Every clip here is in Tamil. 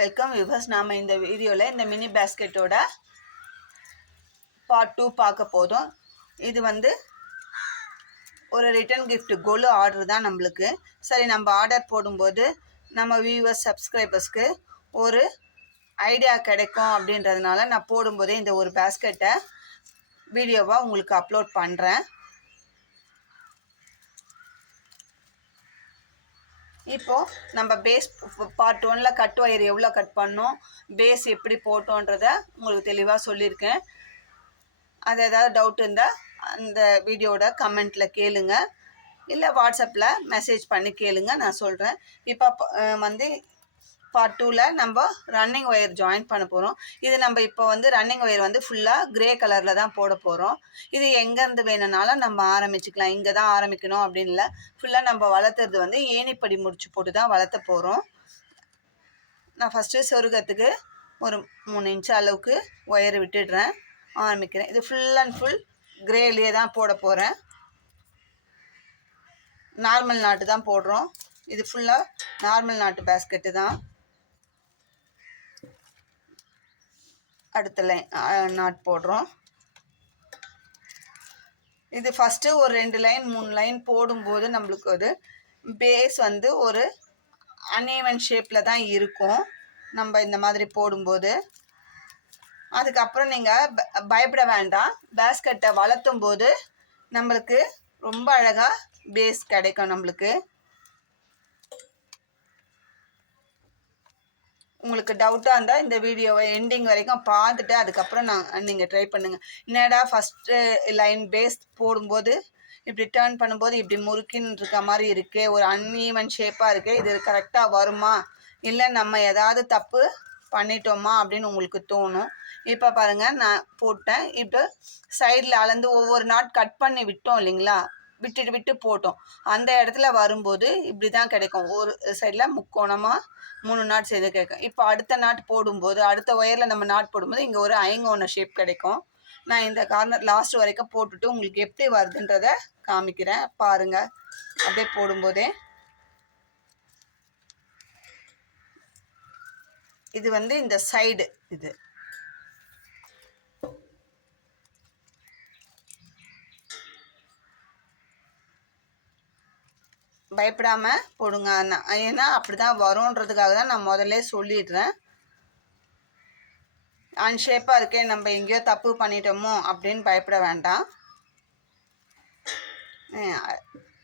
Welcome viewers. நாம் இந்த வீடியோவில் இந்த மினி பேஸ்கெட்டோட பார்ட் 2 பார்க்க போதும். இது வந்து ஒரு ரிட்டன் கிஃப்ட் கோலு ஆர்டர் தான் நம்மளுக்கு. சரி, நம்ம ஆர்டர் போடும்போது நம்ம வியூவர்ஸ் சப்ஸ்கிரைபர்ஸ்க்கு ஒரு ஐடியா கிடைக்கும் அப்படின்றதுனால நான் போடும்போதே இந்த ஒரு பேஸ்கெட்டை வீடியோவாக உங்களுக்கு அப்லோட் பண்ணுறேன். இப்போது நம்ம பேஸ் பார்ட் 1ல் கட் ஒயர் எவ்வளோ கட் பண்ணோம், பேஸ் எப்படி போட்டோன்றதை உங்களுக்கு தெளிவாக சொல்லியிருக்கேன். அது ஏதாவது டவுட் இருந்தால் அந்த வீடியோட கமெண்ட்டில் கேளுங்க, இல்லை வாட்ஸ்அப்பில் மெசேஜ் பண்ணி கேளுங்க, நான் சொல்கிறேன். இப்போ வந்து பார்ட் 2ல் நம்ம ரன்னிங் ஒயர் ஜாயின் பண்ண போகிறோம். இது நம்ம இப்போ வந்து ரன்னிங் ஒயர் வந்து ஃபுல்லாக க்ரே கலரில் தான் போட போகிறோம். இது எங்கேருந்து வேணும்னாலும் நம்ம ஆரம்பிச்சுக்கலாம், இங்கே தான் ஆரம்பிக்கணும் அப்படின்னு இல்லை. ஃபுல்லாக நம்ம வளர்த்துறது வந்து ஏணிப்படி முடிச்சு போட்டு தான் வளர்த்த போகிறோம். நான் ஃபஸ்ட்டு சொருகத்துக்கு ஒரு 3 இன்ச்சு அளவுக்கு ஒயர் விட்டுடுறேன், ஆரம்பிக்கிறேன். இது ஃபுல் அண்ட் ஃபுல் க்ரேலேயே தான் போட போகிறேன். நார்மல் நாட்டு தான் போடுறோம். இது ஃபுல்லாக நார்மல் நாட்டு பேஸ்கெட்டு தான். அடுத்த லைன் நாட் போடுறோம். இது ஃபஸ்ட்டு ஒரு 2 லைன் 3 லைன் போடும்போது நம்மளுக்கு ஒரு பேஸ் வந்து ஒரு அன்ஈவன் ஷேப்பில் தான் இருக்கும் நம்ம இந்த மாதிரி போடும்போது. அதுக்கப்புறம் நீங்கள் பயப்பட வேண்டாம், பேஸ்கெட்டை வளர்த்தும் போது நம்மளுக்கு ரொம்ப அழகாக பேஸ் கிடைக்கும். நம்மளுக்கு உங்களுக்கு டவுட்டாக இருந்தால் இந்த வீடியோவை எண்டிங் வரைக்கும் பார்த்துட்டு அதுக்கப்புறம் நீங்கள் ட்ரை பண்ணுங்கள். என்னடா ஃபஸ்ட்டு லைன் பேஸ் போடும்போது இப்படி டேர்ன் பண்ணும்போது இப்படி முறுக்கின்னு இருக்க மாதிரி இருக்குது, ஒரு அன்ஈவன் ஷேப்பாக இருக்குது, இது கரெக்டாக வருமா இல்லை நம்ம ஏதாவது தப்பு பண்ணிட்டோமா அப்படின்னு உங்களுக்கு தோணும். இப்போ பாருங்கள், நான் போட்டேன். இப்போ சைடில் அளந்து ஒவ்வொரு நாட் கட் பண்ணி விட்டோம் இல்லைங்களா, விட்டு போட்டோம். அந்த இடத்துல வரும்போது இப்படி தான் கிடைக்கும். ஒரு சைடில் முக்கோணமாக 3 நாட் செய்து கிடைக்கும். இப்போ அடுத்த நாட் போடும்போது, அடுத்த ஒயரில் நம்ம நாட் போடும்போது இங்கே ஒரு ஐங்கோண ஷேப் கிடைக்கும். நான் இந்த கார்னர் லாஸ்ட் வரைக்கும் போட்டுட்டு உங்களுக்கு எப்படி வருதுன்றதை காமிக்கிறேன் பாருங்கள். அப்படியே போடும்போதே இது வந்து இந்த சைடு, இது பயப்படாமல் போடுங்க. ஏன்னா அப்படி தான் வரும்ன்றதுக்காக தான் நான் முதல்ல சொல்லிடுறேன். அன்ஷேப்பாக இருக்கே, நம்ம எங்கேயோ தப்பு பண்ணிட்டோமோ அப்படின்னு பயப்பட வேண்டாம்.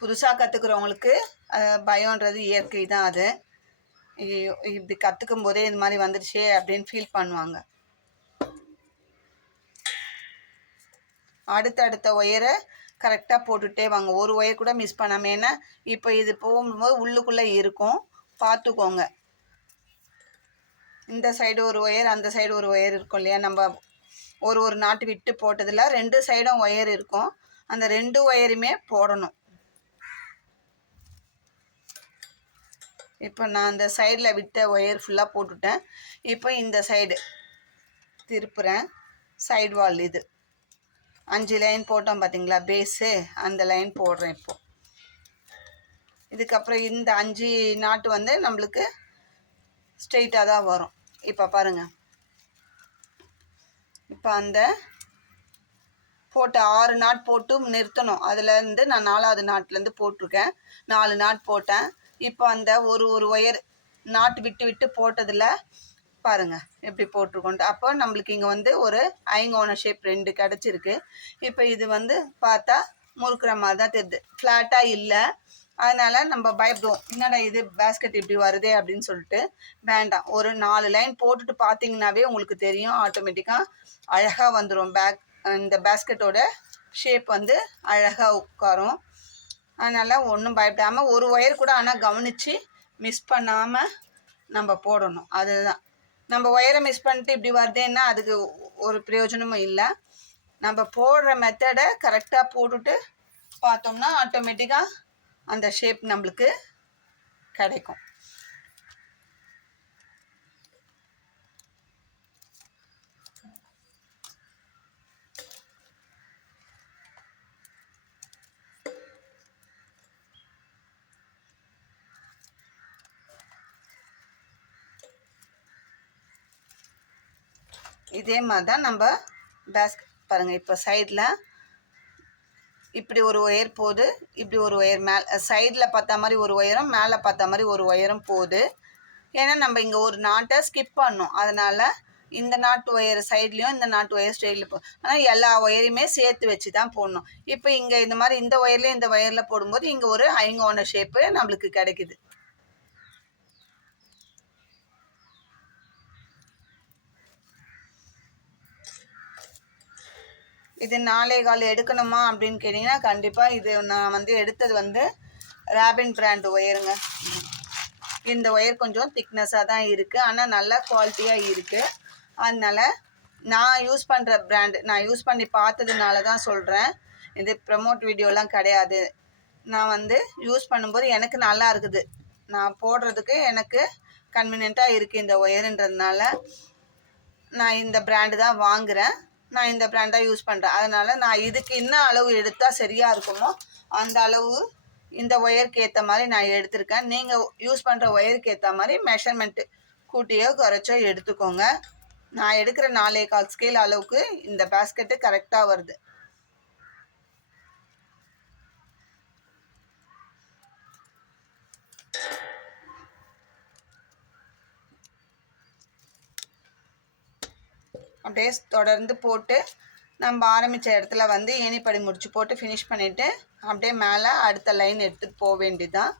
புதுசாக கற்றுக்குறவங்களுக்கு பயம்ன்றது இயற்கை தான். அது இப்படி கற்றுக்கும் போதே இது மாதிரி வந்துடுச்சே அப்படின்னு ஃபீல் பண்ணுவாங்க. அடுத்த ஒயரை கரெக்டாக போட்டுகிட்டே வாங்க, ஒரு ஒயர் கூட மிஸ் பண்ணாமல். ஏன்னா இப்போ இது போகும்போது உள்ளுக்குள்ளே இருக்கும், பார்த்துக்கோங்க. இந்த சைடு ஒரு ஒயர், அந்த சைடு ஒரு ஒயர் இருக்கும் இல்லையா, நம்ம ஒரு நாட்டு விட்டு போட்டதில் 2 சைடும் ஒயர் இருக்கும். அந்த 2 ஒயருமே போடணும். இப்போ நான் அந்த சைடில் விட்ட ஒயர் ஃபுல்லாக போட்டுட்டேன். இப்போ இந்த சைடு திருப்புறேன். சைடு வால் இது 5 லைன் போட்டோம் பார்த்தீங்களா பேஸு, அந்த லைன் போடுறேன். இப்போது இதுக்கப்புறம் இந்த 5 நாட்டு வந்து நம்மளுக்கு ஸ்ட்ரெயிட்டாக தான் வரும். இப்போ பாருங்கள், இப்போ அந்த போட்ட 6 நாட் போட்டு நிறுத்தணும். அதுலேருந்து நான் 4வது நாட்லேருந்து போட்டிருக்கேன். 4 நாட் போட்டேன். இப்போ அந்த ஒரு ஒயர் நாட்டு விட்டு போட்டதில் பாருங்கள் எப்படி போட்டிருக்கோன்ட்டு. அப்போ நம்மளுக்கு இங்கே வந்து ஒரு ஐங்கோண ஷேப் 2 கிடச்சிருக்கு. இப்போ இது வந்து பார்த்தா முறுக்கிற மாதிரி தான் தெரியுது, ஃப்ளாட்டாக இல்லை. அதனால் நம்ம பயப்படுவோம், என்னடா இது பேஸ்கெட் இப்படி வருதே அப்படின்னு சொல்லிட்டு. வேண்டாம், ஒரு 4 லைன் போட்டுட்டு பார்த்தீங்கன்னாவே உங்களுக்கு தெரியும், ஆட்டோமேட்டிக்காக அழகாக வந்துடும். இந்த பேஸ்கெட்டோட ஷேப் வந்து அழகாக உட்காரும். அதனால் ஒன்றும் பயப்படாமல் ஒரு ஒயர் கூட ஆனால் கவனித்து மிஸ் பண்ணாமல் நம்ம போடணும். அதுதான், நம்ம ஒயரை மிஸ் பண்ணிட்டு இப்படி வருதேன்னா அதுக்கு ஒரு பிரயோஜனமும் இல்லை. நம்ம போடுற மெத்தடை கரெக்டாக போட்டுட்டு பார்த்தோம்னா ஆட்டோமேட்டிக்காக அந்த ஷேப் நம்மளுக்கு கிடைக்கும். இதே மாதிரி தான் நம்ம பேஸ்கெட் பாருங்கள். இப்போ சைடில் இப்படி ஒரு ஒயர் போகுது, இப்படி ஒரு ஒயர் மேலே சைடில் பார்த்தா மாதிரி ஒரு ஒயரும் மேலே பார்த்தா மாதிரி ஒரு ஒயரும் போகுது. ஏன்னா நம்ம இங்கே ஒரு நாட்டை ஸ்கிப் பண்ணோம், அதனால் இந்த நாட்டு ஒயர் சைட்லேயும் இந்த நாட்டு ஒயர் ஸ்ட்ரெயிட்ல ஆனால் எல்லா ஒயரையுமே சேர்த்து வச்சு தான் போடணும். இப்போ இங்கே இந்த மாதிரி இந்த ஒயர்லேயும் இந்த ஒயரில் போடும்போது இங்கே ஒரு ஐங்கோண ஷேப்பு நம்மளுக்கு கிடைக்குது. இது 4.25 எடுக்கணுமா அப்படின்னு கேட்டிங்கன்னா கண்டிப்பாக இது நான் வந்து எடுத்தது வந்து ராபின் பிராண்ட் ஒயருங்க. இந்த ஒயர் கொஞ்சம் திக்னஸாக தான் இருக்குது, ஆனால் நல்லா குவாலிட்டியாக இருக்குது. அதனால் நான் யூஸ் பண்ணுற பிராண்டு நான் யூஸ் பண்ணி பார்த்ததுனால தான் சொல்கிறேன். இது ப்ரமோட் வீடியோலாம் கிடையாது. நான் வந்து யூஸ் பண்ணும்போது எனக்கு நல்லா இருக்குது, நான் போடுறதுக்கு எனக்கு கன்வீனியண்ட்டாக இருக்குது இந்த ஒயருன்றதுனால நான் இந்த பிராண்டு தான் வாங்குகிறேன். நான் இந்த பிராண்டாக யூஸ் பண்ணுறேன். அதனால் நான் இதுக்கு என்ன அளவு எடுத்தால் சரியாக இருக்குமோ அந்த அளவு இந்த ஒயருக்கு ஏற்ற மாதிரி நான் எடுத்திருக்கேன். நீங்கள் யூஸ் பண்ணுற ஒயருக்கு ஏற்ற மாதிரி மெஷர்மெண்ட்டு கூட்டியோ குறைச்சோ எடுத்துக்கோங்க. நான் எடுக்கிற 4.25 ஸ்கேல் அளவுக்கு இந்த பேஸ்கெட்டு கரெக்டாக வருது. அப்படியே தொடர்ந்து போட்டு நம்ம ஆரம்பித்த இடத்துல வந்து ஏணிப்படி முடிச்சு போட்டு ஃபினிஷ் பண்ணிவிட்டு அப்படியே மேலே அடுத்த லைன் எடுத்துகிட்டு போக வேண்டியதுதான்.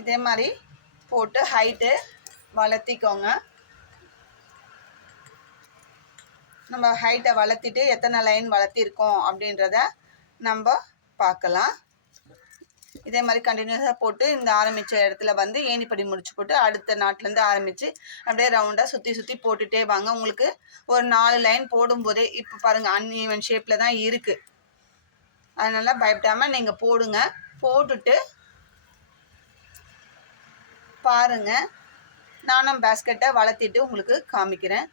இதே மாதிரி போட்டு ஹைட்டு வளர்த்திக்கோங்க. நம்ம ஹைட்டை வளர்த்திட்டு எத்தனை லைன் வளர்த்திருக்கோம் அப்படின்றத நம்ம பார்க்கலாம். இதே மாதிரி கண்டினியூஸாக போட்டு இந்த ஆரம்பித்த இடத்துல வந்து ஏணிப்படி முடிச்சு போட்டு அடுத்த நாட்டிலேருந்து ஆரம்பித்து அப்படியே ரவுண்டாக சுற்றி போட்டுகிட்டே வாங்க. உங்களுக்கு ஒரு 4 லைன் போடும்போதே இப்போ பாருங்கள் அன்ஈவன் ஷேப்பில் தான் இருக்குது. அதனால் பயப்படாமல் நீங்கள் போடுங்க. போட்டுட்டு பாருங்கள், நானும் பேஸ்கெட்டை வளர்த்திட்டு உங்களுக்கு காமிக்கிறேன்.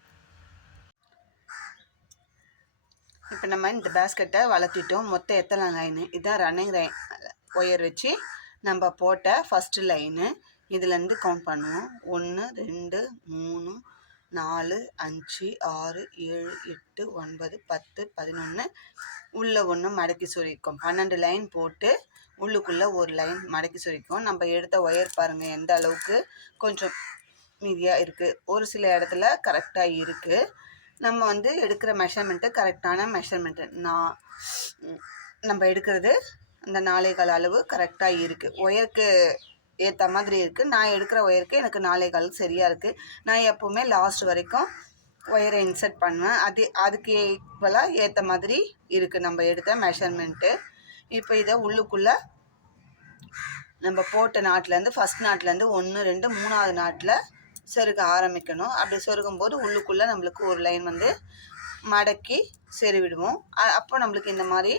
இப்போ நம்ம இந்த பேஸ்கெட்டை வளர்த்திட்டோம். மொத்தம் எத்தனை லைனு, இதுதான் ரன்னிங் லைன் ஒயர் வச்சு நம்ம போட்ட ஃபஸ்ட்டு லைனு. இதுலேருந்து கவுண்ட் பண்ணுவோம். 1 2 3 4 5 6 7 8 9 10 11 உள்ளே 1 மடக்கி சொருகிக்கும். 12 லைன் போட்டு உள்ளுக்குள்ளே ஒரு லைன் மடக்கி சொருகிக்கும். நம்ம எடுத்த ஒயர் பாருங்கள் எந்த அளவுக்கு கொஞ்சம் மீதியாக இருக்குது. ஒரு சில இடத்துல கரெக்டாக இருக்குது. நம்ம வந்து எடுக்கிற மெஷர்மெண்ட்டு கரெக்டான மெஷர்மெண்ட்டு. நம்ம எடுக்கிறது அந்த 4.25 அளவு கரெக்டாக இருக்குது. ஒயருக்கு ஏற்ற மாதிரி இருக்குது. நான் எடுக்கிற ஒயருக்கு எனக்கு 4.25 சரியாக இருக்குது. நான் எப்போவுமே லாஸ்ட் வரைக்கும் ஒயரை இன்சர்ட் பண்ணுவேன். அதுக்கு ஈக்குவலாக ஏற்ற மாதிரி இருக்குது நம்ம எடுத்த மெஷர்மெண்ட்டு. இப்போ இதை உள்ளுக்குள்ளே நம்ம போட்ட நாட்டிலேருந்து ஃபஸ்ட் நாட்டிலேருந்து 1 2 3வது நாட்டில் சொருக ஆரம்பிக்கணும். அப்படி சொருகும்போது உள்ளுக்குள்ளே நம்மளுக்கு ஒரு லைன் வந்து மடக்கி செருவிடுவோம். அப்போ நம்மளுக்கு இந்த மாதிரி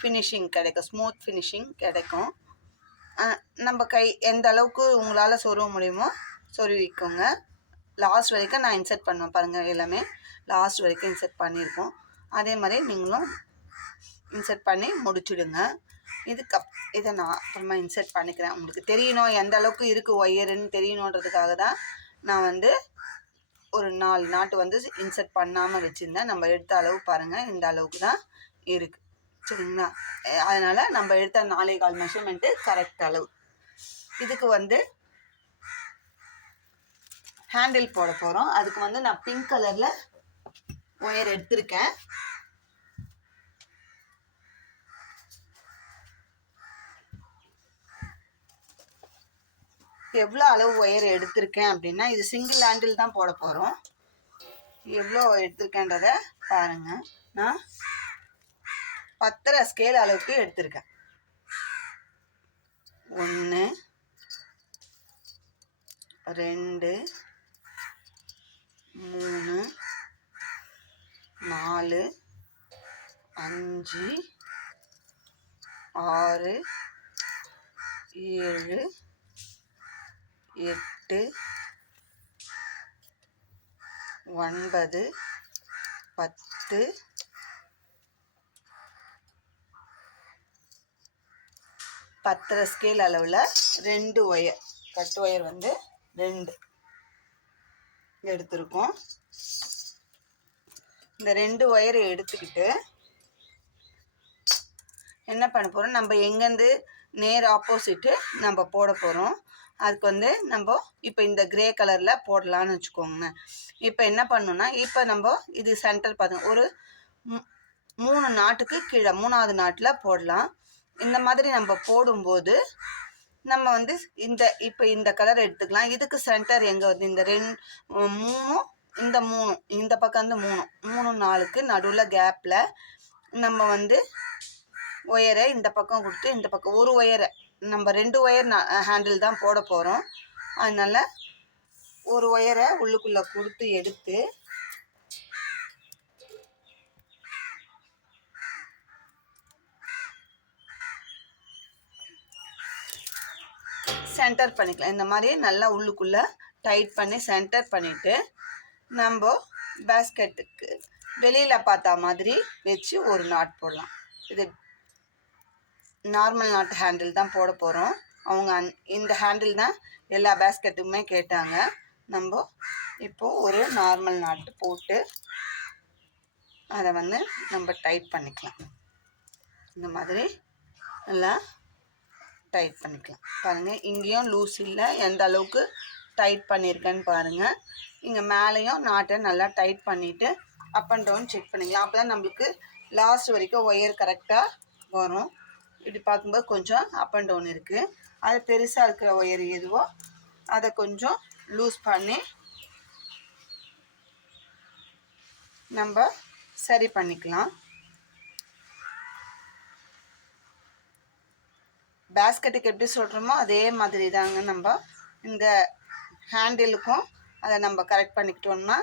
ஃபினிஷிங் கிடைக்கும், ஸ்மூத் ஃபினிஷிங் கிடைக்கும். நம்ம கை எந்த அளவுக்கு உங்களால் சொருவ முடியுமோ சொருவிக்கோங்க. லாஸ்ட் வரைக்கும் நான் இன்சர்ட் பண்ணுவேன் பாருங்கள், எல்லாமே லாஸ்ட் வரைக்கும் இன்சர்ட் பண்ணியிருக்கோம். அதே மாதிரி நீங்களும் இன்சர்ட் பண்ணி முடிச்சுடுங்க. இதை நான் அப்புறமா இன்சர்ட் பண்ணிக்கிறேன். உங்களுக்கு தெரியணும் எந்த அளவுக்கு இருக்குது ஒயருன்னு தெரியணுன்றதுக்காக தான் நான் வந்து ஒரு 4 நாட்டு வந்து இன்சர்ட் பண்ணாமல் வச்சுருந்தேன். நம்ம எடுத்த அளவு பாருங்கள் இந்த அளவுக்கு தான் இருக்குது, சரிங்களா? அதனால் நம்ம எடுத்த 4.25 மெஷர்மெண்ட்டு கரெக்ட் அளவு. இதுக்கு வந்து ஹேண்டில் போட போகிறோம். அதுக்கு வந்து நான் பிங்க் கலரில் ஒயர் எடுத்திருக்கேன். எவ்வளோ அளவு ஒயர் எடுத்திருக்கேன் அப்படின்னா, இது சிங்கிள் ஹேண்டில் தான் போட போகிறோம். எவ்வளோ எடுத்திருக்கேன்றதை பாருங்கள். நான் 10.5 ஸ்கேல் அளவுக்கு எடுத்திருக்கேன். 1 2 3 4 5 6 7 8 9 10 10.5 ஸ்கேல் அளவில் 2 ஒயர், கட் ஒயர் வந்து 2 எடுத்திருக்கோம். இந்த 2 ஒயரை எடுத்துக்கிட்டு என்ன பண்ண போகிறோம், நம்ம எங்கேருந்து நேர் ஆப்போசிட்டு நம்ம போட போகிறோம். அதுக்கு வந்து நம்ம இப்போ இந்த கிரே கலரில் போடலான்னு வச்சுக்கோங்க. இப்போ என்ன பண்ணணும்னா, இப்போ நம்ம இது சென்டர் பார்த்துங்க, ஒரு 3 நாட்டுக்கு கீழே 3வது நாட்டில் போடலாம். இந்த மாதிரி நம்ம போடும்போது நம்ம வந்து இப்போ இந்த கலர் எடுத்துக்கலாம். இதுக்கு சென்டர் எங்கே வருது, இந்த 3 இந்த 3 இந்த பக்கம் வந்து 3 4க்கு நடுவில் கேப்பில் நம்ம வந்து ஒயரை இந்த பக்கம் கொடுத்து இந்த பக்கம் ஒரு ஒயரை நம்ம 2 ஒயர் ஹேண்டில் தான் போட போகிறோம். அதனால் ஒரு ஒயரை உள்ளுக்குள்ளே கொடுத்து எடுத்து சென்டர் பண்ணிக்கலாம். இந்த மாதிரி நல்லா உள்ளுக்குள்ளே டைட் பண்ணி சென்டர் பண்ணிவிட்டு நம்ம பேஸ்கெட்டுக்கு வெளியில் பார்த்தா மாதிரி வச்சு ஒரு நாட் போடலாம். இது நார்மல் நாட் ஹேண்டில் தான் போட போகிறோம். அவங்க இந்த ஹேண்டில் தான் எல்லா பேஸ்கெட்டுக்குமே கேட்டாங்க. நம்ம இப்போது ஒரு நார்மல் நாட்டு போட்டு அதை வந்து நம்ம டைட் பண்ணிக்கலாம். இந்த மாதிரி நல்லா டைட் பண்ணிக்கலாம். பாருங்கள், இங்கேயும் லூஸ் இல்லை, எந்த அளவுக்கு டைட் பண்ணியிருக்கேன்னு பாருங்கள். இங்கே மேலேயும் நாட்டை நல்லா டைட் பண்ணிவிட்டு அப் அண்ட் டவுன் செக் பண்ணிக்கலாம். அப்போ தான் நம்மளுக்கு லாஸ்ட் வரைக்கும் ஒயர் கரெக்டாக வரும். இப்படி பார்க்கும்போது கொஞ்சம் அப் அண்ட் டவுன் இருக்குது. அது பெருசாக இருக்கிற ஒயர் எதுவோ அதை கொஞ்சம் லூஸ் பண்ணி நம்ம சரி பண்ணிக்கலாம். பேஸ்கெட்டுக்கு எப்படி சொல்கிறோமோ அதே மாதிரி தாங்க நம்ம இந்த ஹேண்டிலுக்கும் அதை நம்ம கரெக்ட் பண்ணிக்கிட்டோம்னா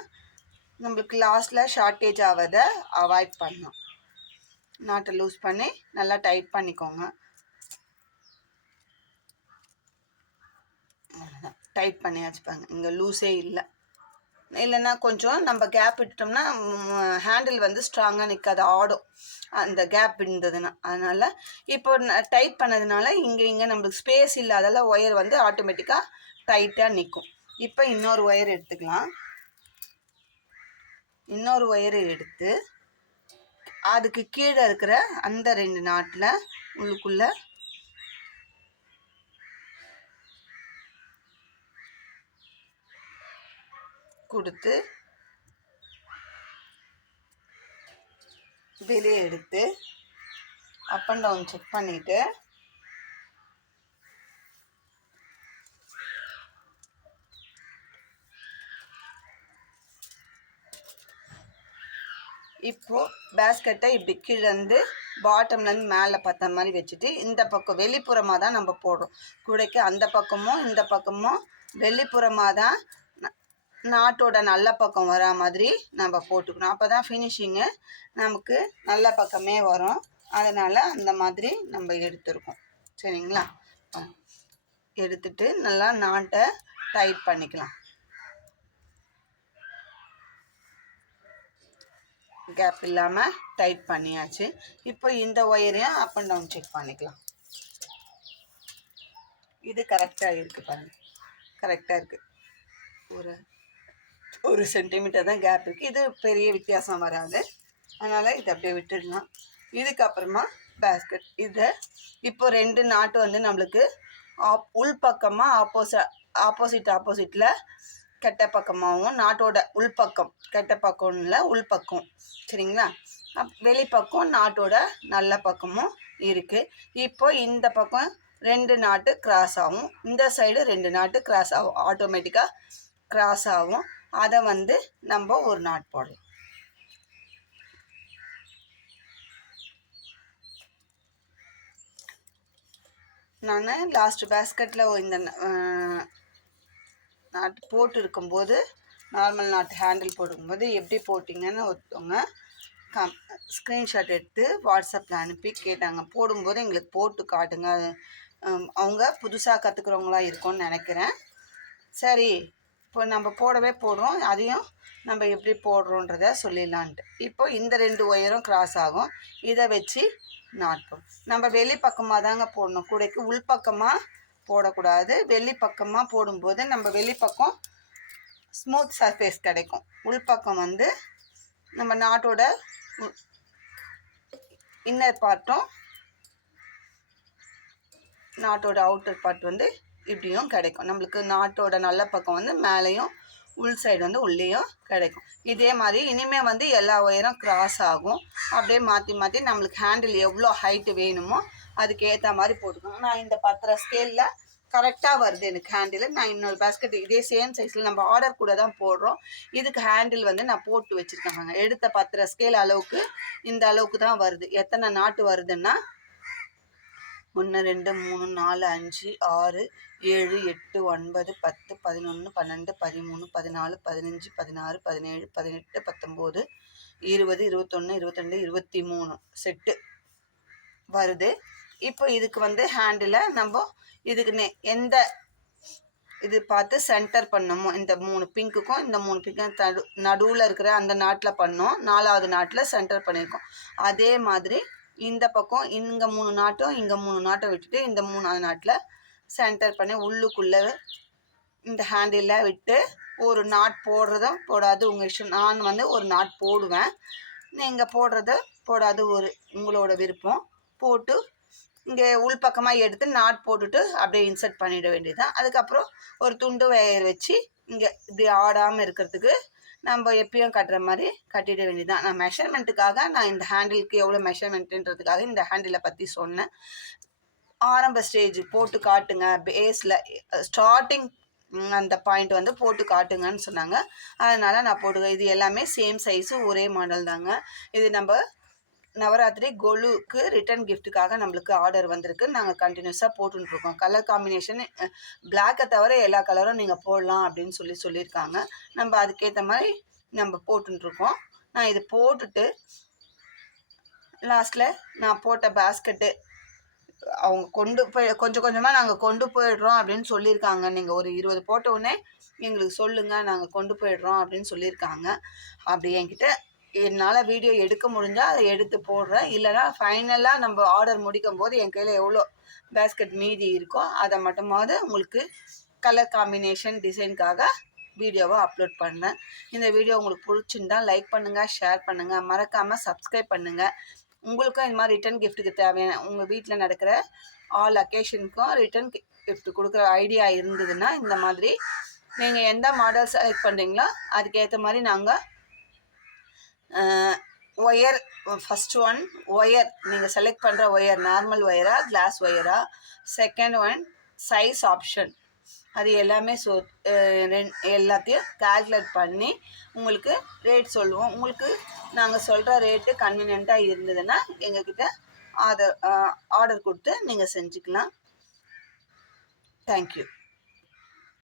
நம்மளுக்கு லாஸ்ட்டில் ஷார்ட்டேஜ் ஆவதை அவாய்ட் பண்ணணும். நாட்டை லூஸ் பண்ணி நல்லா டைட் பண்ணிக்கோங்க. டைட் பண்ணியாச்சு பாருங்க, இங்கே லூஸே இல்லை. இல்லைன்னா கொஞ்சம் நம்ம கேப் விட்டுட்டோம்னா ஹேண்டில் வந்து ஸ்ட்ராங்காக நிற்காது, ஆடும் அந்த கேப் இருந்ததுன்னா. அதனால் இப்போ டைட் பண்ணதுனால இங்கே நம்மளுக்கு ஸ்பேஸ் இல்லாதால ஒயர் வந்து ஆட்டோமேட்டிக்காக டைட்டாக நிற்கும். இப்போ இன்னொரு ஒயர் எடுத்துக்கலாம். இன்னொரு ஒயரை எடுத்து அதுக்கு கீழே இருக்கிற அந்த 2 நாட்டில் உள்ளுக்குள்ளே கொடுத்து வெளியே எடுத்து அப் அண்ட் டவுன் செக் பண்ணிவிட்டு இப்போது பேஸ்கெட்டை இப்படி கீழேருந்து பாட்டம்லேருந்து மேலே பார்த்த மாதிரி வச்சுட்டு இந்த பக்கம் வெளிப்புறமாக தான் நம்ம போடுறோம். கூடைக்கு அந்த பக்கமும் இந்த பக்கமும் வெளிப்புறமாக தான் நாட்டோட நல்ல பக்கம் வரா மாதிரி நம்ம போட்டுக்கணும். அப்போ தான் ஃபினிஷிங்கு நமக்கு நல்ல பக்கமே வரும். அதனால் அந்த மாதிரி நம்ம எடுத்துருக்கோம். சரிங்களா? எடுத்துட்டு நல்லா நாட்டை டைட் பண்ணிக்கலாம். கேப் இல்லாமல் டைட் பண்ணியாச்சு. இப்போ இந்த ஒயரையும் அப் அண்ட் டவுன் செக் பண்ணிக்கலாம். இது கரெக்டாக இருக்குது பாருங்கள், கரெக்டாக இருக்குது. ஒரு சென்டிமீட்டர் தான் கேப் இருக்குது. இது பெரிய வித்தியாசம் வராது. அதனால் இதை அப்படியே விட்டுடலாம். இதுக்கப்புறமா பேஸ்கெட் இதை இப்போ 2 நாட்டு வந்து நம்மளுக்கு உள்பக்கமாக ஆப்போசிட்டில் கெட்ட பக்கமாகவும் நாட்டோட உள்பக்கம் கெட்ட பக்கம்ல உள்பக்கம், சரிங்களா? வெளிப்பக்கம் நாட்டோட நல்ல பக்கமும் இருக்குது. இப்போ இந்த பக்கம் 2 நாட்டு கிராஸ் ஆகும், இந்த சைடு 2 நாட்டு கிராஸ் ஆகும், ஆட்டோமேட்டிக்காக கிராஸ் ஆகும். அதை வந்து நம்ம ஒரு நாட் போடலாம். நான் லாஸ்ட் பேஸ்கெட்டில் இந்த நாட்டு போட்டு இருக்கும்போது நார்மல் நாட்டு ஹேண்டில் போட்டுக்கும்போது எப்படி போட்டிங்கன்னு ஒருத்தவங்க ஸ்க்ரீன்ஷாட் எடுத்து வாட்ஸ்அப்பில் அனுப்பி கேட்டாங்க. போடும்போது எங்களுக்கு போட்டு காட்டுங்க, அவங்க புதுசாக கற்றுக்குறவங்களா இருக்கும்னு நினைக்கிறேன். சரி, இப்போ நம்ம போடுறோம், அதையும் நம்ம எப்படி போடுறோன்றத சொல்லிடலான்ட்டு. இப்போ இந்த 2 ஒயரும் கிராஸ் ஆகும். இதை வச்சு நாட்டும் நம்ம வெளிப்பக்கமாக தாங்க போடணும். கூடைக்கு உள்பக்கமாக போடக்கூடாது. வெளிப்பக்கமாக போடும்போது நம்ம வெளிப்பக்கம் ஸ்மூத் சர்ஃபேஸ் கிடைக்கும். உள்பக்கம் வந்து நம்ம நாட்டோட இன்னர் பார்ட்டும் நாட்டோட அவுட்டர் பார்ட் வந்து இப்படியும் கிடைக்கும். நம்மளுக்கு நாட்டோட நல்ல பக்கம் வந்து மேலேயும் உள் சைடு வந்து உள்ளேயும் கிடைக்கும். இதே மாதிரி இனிமேல் வந்து எல்லா ஒயரும் கிராஸ் ஆகும். அப்படியே மாற்றி மாற்றி நம்மளுக்கு ஹேண்டில் எவ்வளோ ஹைட்டு வேணுமோ அதுக்கு ஏற்ற மாதிரி போட்டுக்கோங்க. நான் இந்த 10 ஸ்கேலில் கரெக்டாக வருது எனக்கு ஹேண்டில். நான் இன்னொரு பேஸ்கெட் இதே சேம் சைஸில் நம்ம ஆர்டர் கூட தான் போடுறோம். இதுக்கு ஹேண்டில் வந்து நான் போட்டு வச்சுருக்கேங்க. எடுத்த 10 ஸ்கேல் அளவுக்கு இந்த அளவுக்கு தான் வருது. எத்தனை நாட்டு வருதுன்னா 1 2 3 4 5 6 7 8 9 10 11 12 13 14 15 16 17 18 19 20 21 22 23 செட்டு வருது. இப்போ இதுக்கு வந்து ஹேண்டில் நம்ம இதுக்கு எந்த இது பார்த்து சென்டர் பண்ணமோ, இந்த 3 பிங்க்குக்கும் இந்த 3 பிங்க்கும் நடுவில் இருக்கிற அந்த நாட்டில் பண்ணோம். 4வது நாட்டில் சென்டர் பண்ணியிருக்கோம். அதே மாதிரி இந்த பக்கம் இங்கே 3 நாட்டும் இங்கே 3 நாட்டை விட்டுட்டு இந்த 3வது நாட்டில் சென்டர் பண்ணி உள்ளுக்குள்ளே இந்த ஹேண்டில் விட்டு ஒரு நாட் போடுறதும் போடாது உங்கள் இஷ்டம். நான் வந்து ஒரு நாட் போடுவேன். நீங்கள் போடுறத போடாது உங்களோட விருப்பம். போட்டு இங்கே உள்பக்கமாக எடுத்து நாட் போட்டுட்டு அப்படியே இன்சர்ட் பண்ணிட வேண்டியதுதான். அதுக்கப்புறம் ஒரு துண்டு வயர் வச்சு இங்கே இப்படி ஆடாமல் இருக்கிறதுக்கு நம்ம எப்பயும் கட்டுற மாதிரி கட்டிட வேண்டியதுதான். நான் மெஷர்மெண்ட்டுக்காக நான் இந்த ஹேண்டிலுக்கு எவ்வளோ மெஷர்மெண்ட்டுன்றதுக்காக இந்த ஹேண்டிலை பற்றி சொன்னேன். ஆரம்ப ஸ்டேஜ் போட்டு காட்டுங்க, பேஸில் ஸ்டார்டிங் அந்த பாயிண்ட் வந்து போட்டு காட்டுங்கன்னு சொன்னாங்க. அதனால் நான் போட்டுக்கேன். இது எல்லாமே சேம் சைஸு, ஒரே மாடல் தாங்க. இது நம்ம நவராத்திரி கொலுக்கு ரிட்டன் கிஃப்ட்டுக்காக நம்மளுக்கு ஆர்டர் வந்திருக்கு. நாங்கள் கண்டினியூஸாக போட்டுருக்கோம். கலர் காம்பினேஷன் பிளாக்கை தவிர எல்லா கலரும் நீங்கள் போடலாம் அப்படின்னு சொல்லியிருக்காங்க. நம்ம அதுக்கேற்ற மாதிரி நம்ம போட்டுருக்கோம். நான் இது போட்டுட்டு லாஸ்ட்டில் நான் போட்ட பேஸ்கெட்டு அவங்க கொண்டு போய் கொஞ்சம் கொஞ்சமாக நாங்கள் கொண்டு போயிடுறோம் அப்படின்னு சொல்லியிருக்காங்க. நீங்கள் ஒரு 20 போட்ட உடனே எங்களுக்கு சொல்லுங்கள், நாங்கள் கொண்டு போயிடுறோம் அப்படின்னு சொல்லியிருக்காங்க. அப்படி என்கிட்ட என்னால் வீடியோ எடுக்க முடிஞ்சால் அதை எடுத்து போடுறேன். இல்லைனா ஃபைனலாக நம்ம ஆர்டர் முடிக்கும் போது என் கையில் எவ்வளோ பேஸ்கெட் மீதி இருக்கோ அதை மட்டுமாவது உங்களுக்கு கலர் காம்பினேஷன் டிசைனுக்காக வீடியோவை அப்லோட் பண்ணேன். இந்த வீடியோ உங்களுக்கு பிடிச்சிருந்தா லைக் பண்ணுங்கள், ஷேர் பண்ணுங்கள், மறக்காமல் சப்ஸ்கிரைப் பண்ணுங்கள். உங்களுக்கும் இந்த மாதிரி ரிட்டன் கிஃப்ட்டுக்கு தேவையான உங்கள் வீட்டில் நடக்கிற ஆல் அக்கேஷனுக்கும் ரிட்டன் கிஃப்ட் கொடுக்குற ஐடியா இருந்ததுன்னா இந்த மாதிரி நீங்கள் எந்த மாடல் செலக்ட் பண்ணுறீங்களோ அதுக்கேற்ற மாதிரி நாங்கள் ஒயர் ஃபஸ்ட் ஒன் ஒயர் நீங்கள் செலக்ட் பண்ணுற ஒயர் நார்மல் ஒயரா கிளாஸ் ஒயரா, செகண்ட் ஒன் சைஸ் ஆப்ஷன், அது எல்லாமே எல்லாத்தையும் கால்குலேட் பண்ணி உங்களுக்கு ரேட் சொல்லுவோம். உங்களுக்கு நாங்கள் சொல்கிற ரேட்டு கன்வீனியண்ட்டாக இருந்ததுன்னா எங்ககிட்ட ஆர்டர் கொடுத்து நீங்கள் செஞ்சுக்கலாம். தேங்க்யூ.